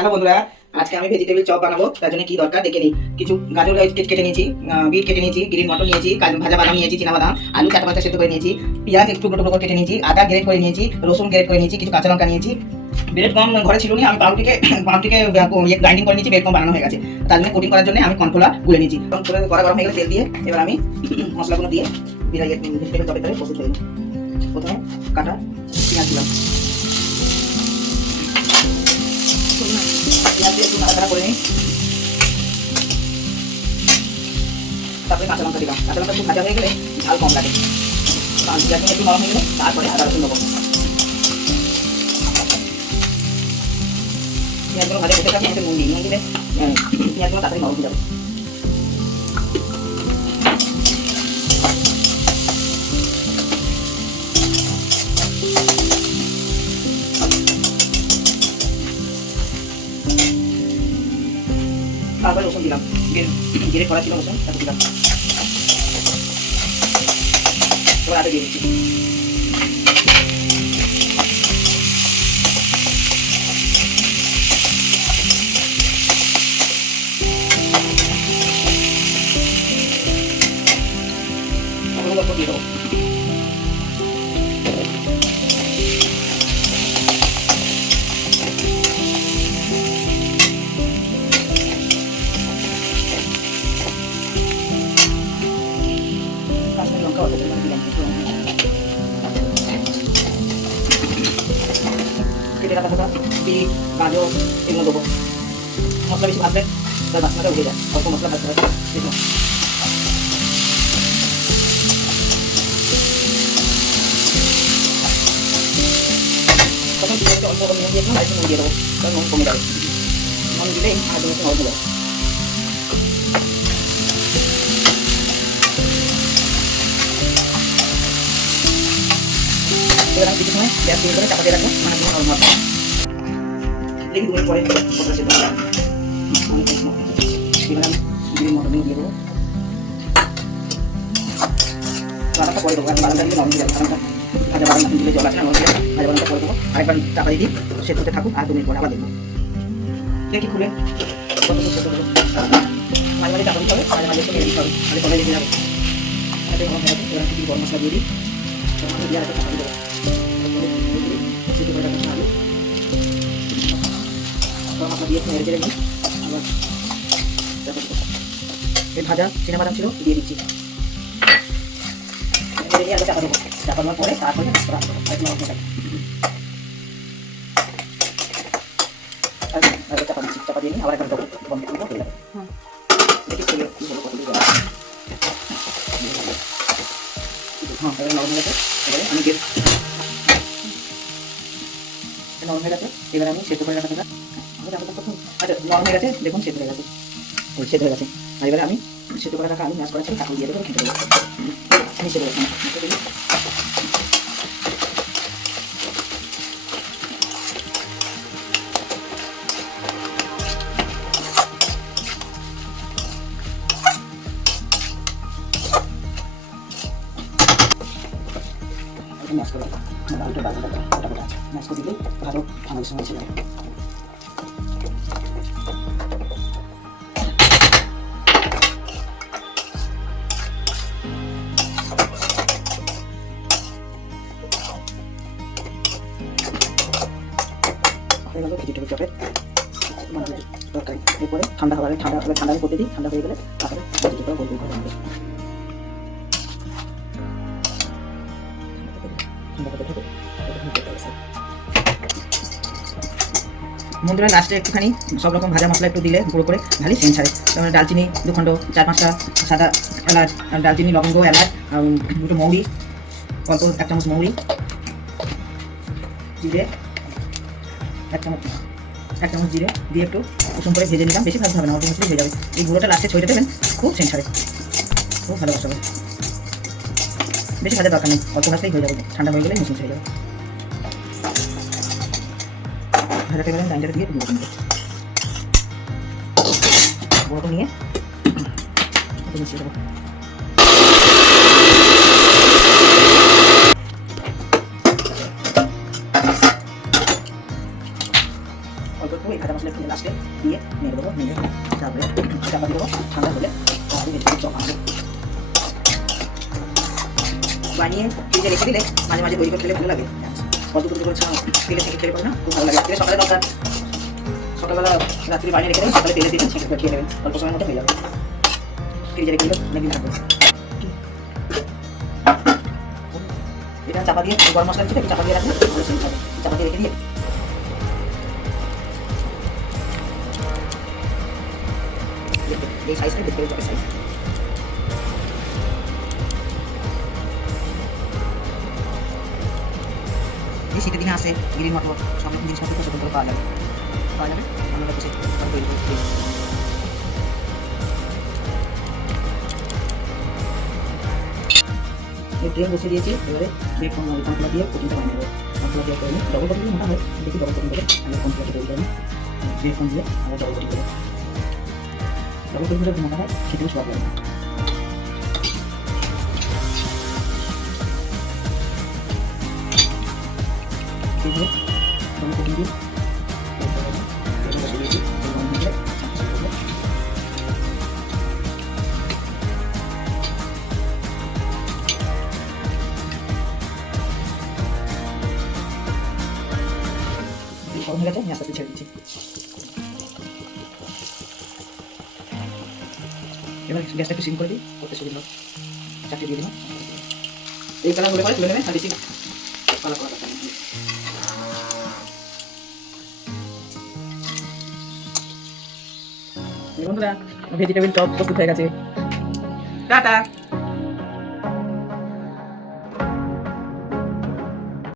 Hello বন্ধুরা, আজকে আমি ভেজিটেবিল চপ বানাবো। তার জন্য কি দরকার দেখে নিই। কিছু গাজর কেটে নিয়েছি, বিট কেটে নিয়েছি, গ্রিন মটর নিয়েছি, ভাজা বাদাম নিয়েছি, চীনা বাদাম, আলু চারটা পাঁচটা সেদ্ধ করে নিয়েছি, পেঁয়াজ একটু টুকরো টুকরো কেটে নিয়েছি, আদা গ্রেট করে নিয়েছি, রসুন গ্রেট করে নিয়েছি, কিছু কাঁচা লঙ্কা নিয়েছি। ব্রেড কম ঘরে ছিল না, আমি পাউরুটিকে গ্রাইন্ডিং করে নিয়েছি, ব্রেড কম বানানো হয়ে গেছে। তার জন্য কোটিং করার জন্য আমি কর্নফ্লোর গুলে নিয়েছি। কড়া গরম হয়ে গেলে তেল দিয়ে এবার আমি মশলাগুলো দিয়ে ভেজিটেবিল চপের তরকারি প্রস্তুত হয়ে প্রথমে কাটা পেঁয়াজ দিলাম, পেঁয়াজ দিয়ে একটু নাড়াচাড়া করে নিই। তারপরে কাঁচা লঙ্কা দিলাম। কাঁচা লঙ্কা একটু ভাজা হয়ে গেলে ঝাল কম লাগে। পেঁয়াজ একটু নরম হয়ে গেলে তারপরে আদা রসুন দেবো। পেঁয়াজগুলো ভাজা করতে থাকি, আমাকে নুন দিই। নুন দিলে পেঁয়াজগুলো তাড়াতাড়ি নরম হয়ে যাবে। তারপরে রসুন দিলাম, জিরে করা ছিল রসুন তাতে দিলাম। এবার আদা দিয়ে দিচ্ছি। অল্প দিয়ে দেবো। লঙ্কা অল্প পরিমাণে দিলাম। কেটে রাখা থাকা বিট গাজর এগুলো দেবো। মশলা বেশি ভাজলে তার বাসনাটা উঠে যায়। অল্প মশলা ভাজতে হবে। দেখুন তখন দিয়ে অল্প নুন দিয়েছিলাম, আর একটু নুন দিয়ে দেবো। তাহলে নুন কমে যাবে। নুন দিলেই আর দু মিনিট নরম হয়ে যাবে। এবার আমি কিছু সময় গ্যাস দিয়ে করে চাপা দিয়ে রাখবো, মানে নরম হবে। দেখি 2 মিনিট পরে কতটা সেদ্ধ হবে। এবার আমি গ্রিন মটর দিয়ে দেবো। বাদামটা পরে দেবো, কারণ বাদামটা দিলে নরম হয়ে যাবে। কারণ ভাজা বাদাম দিলে জল আছে না, নরম হয়ে যাবে। ভাজা বাদামটা পরে দেবো, আরেকবার চাপা দিয়ে দিই, সেদ্ধ হতে থাকুক। আর 2 মিনিট পরে আবার দেখবো। দেখি খুলে কতটুকু সেদ্ধ হবে। মাঝে মাঝে চাপা দিতে হবে, মাঝে মাঝে একটু নেড়ে দিতে হবে, তাহলে তলায় লেগে যাবে। গরম হয়ে যাবে। এবার কিছু গরম মশলা দিয়ে দিই, গরম মশলা দিয়ে আরেকটা চাপা দিয়ে দেবো। সেদ্ধ করে রাখা আলু গরম মশলা দিয়ে নেড়ে চেড়ে দিই। আবার এই ভাজা চীনা বাদাম ছিল দিয়ে দিচ্ছি। নেড়ে নিয়ে আবার চাপা দেবো। চাপা দেওয়ার পরে তারপরে চাপা দিচ্ছি। চাপা দিয়ে নিই, আবার একবার দেবো। বন্ধ করবো, হয়ে যাবে। দেখি ছেলে কী হলো, কত দিয়ে যাবে। হ্যাঁ, এবার নরম হয়ে গেছে। এবারে আমি নরম হয়ে গেছে। এবার আমি সেদ্ধ করে রাখা থাকা আচ্ছা নরম হয়ে গেছে, দেখুন সেদ্ধ হয়ে গেছে। সেদ্ধ হয়ে গেছে। আর এবারে আমি সেদ্ধ করে রাখা আলু ম্যাশ করা ছিল তাকে দিয়ে দেবো, খেতে দেবো। আমি সেদ্ধ করছি ম্যাশ করে আলুটা বাজে ফটাফটা ম্যাশ করে দিলে ভালো আমাদের সঙ্গে ছিল। ভেজিটেবল চপের তরকারি। এরপরে ঠান্ডা করতে দিই। ঠান্ডা হয়ে গেলে তারপরে ভেজিটেবল গোল গোল করে আমাদের বন্ধুরা লাস্টে একটুখানি সব রকম ভাজা মশলা একটু দিলে গুঁড়ো করে ভালো সেন্ট ছাড়ে। যেমন ডালচিনি 2 খণ্ড, 4-5টা সাদা এলাচ, ডালচিনি লবঙ্গ এলাচ, 2টো মৌরি, অল্প 1 চামচ মৌরি, জিরে 1 চামচ জিরে দিয়ে একটু কুসুম করে ভেজে নিলাম। বেশি ভাজতে হবে না, অল্প মশলাই হয়ে যাবে। এই গুঁড়োটা লাস্টে ছড়িয়ে দেবেন, খুব সেন্ট ছাড়ে, খুব ভালো মশলা হবে। বেশি ভাজার দরকার নেই, অল্প ভাজলেই হয়ে যাবে। ঠান্ডা হয়ে গেলে মুচমুচ হয়ে যাবে। ভাজাতে গেলে গ্রাইন্ডারে দিয়ে গুঁড়ো নিয়ে মিশিয়ে দেবো। অল্প একটু এই ভাজা মশলা একটু লাস্টে দিয়ে নেড়ে দেবো, নেড়ে তারপরে চাপা দিয়ে দেবো, ঠান্ডা হলে তাহলে ভেজিটেবিল চপ আসবে। বানিয়ে ফ্রিজে রেখে দিলে মাঝে মাঝে তৈরি করে খেলে ভালো লাগে। অল্প করে করে তেলে থেকে খেলে পারে না, খুব ভালো লাগে। তেলে সকালে দরকার, সকালবেলা রাত্রি বানিয়ে রেখে দেবেন, সকালে তেলে দিবেন, ছেঁকে খেয়ে নেবেন, অল্প সময়ের মধ্যে হয়ে যাবে। ফ্রিজে রেখে দিলে অনেকদিন থাকবে। এটা চাপা দিয়ে গরম মশলা দিতে চাপা দিয়ে রাখবেন, চাপা দিয়ে রেখে দিয়ে এই সাইজটা দেখতে হবে, সাইজ এই শীতের দিনে আসে গ্রিন মটর, সব রকম জিনিসপত্র ছোটো করে পাওয়া যাবে, আমরা কিছু তৈরি করতে ট্রেন বসিয়ে দিয়েছি। এবারে ব্রেড কর্নফ্লাওয়ার দিয়ে কোটিংটা বানিয়ে দেবো। কর্নফ্লাওয়ার দিয়ে করে ডবল কোটিং মোটা হয়, দেখি ডবল কোটিং করে আমি কর্নফ্লাওয়ারটা তৈরি করি, ব্রেড কর্ন দিয়ে আবার ডবল কোটিং করে। ডবল কোটিং করে মোটা হয়, খেতেও স্বাদ লাগে না। এইভাবে ডবল কোটিং দিয়ে বসিয়ে দিয়েছি। গরম হয়ে গেছে, আমি আস্তে আস্তে ছেড়ে দিচ্ছি। এবার গ্যাসটা একটু সিম করে দিই, করতে সুবিধা, চারটে দিয়ে দিলাম। এই কালার হলে পরে তুলে নেবেন, আর বেশি পালা করা দরকার নেই। বন্ধুরা ভেজিটেবিল চপ প্রস্তুত হয়ে গেছে। টাটা।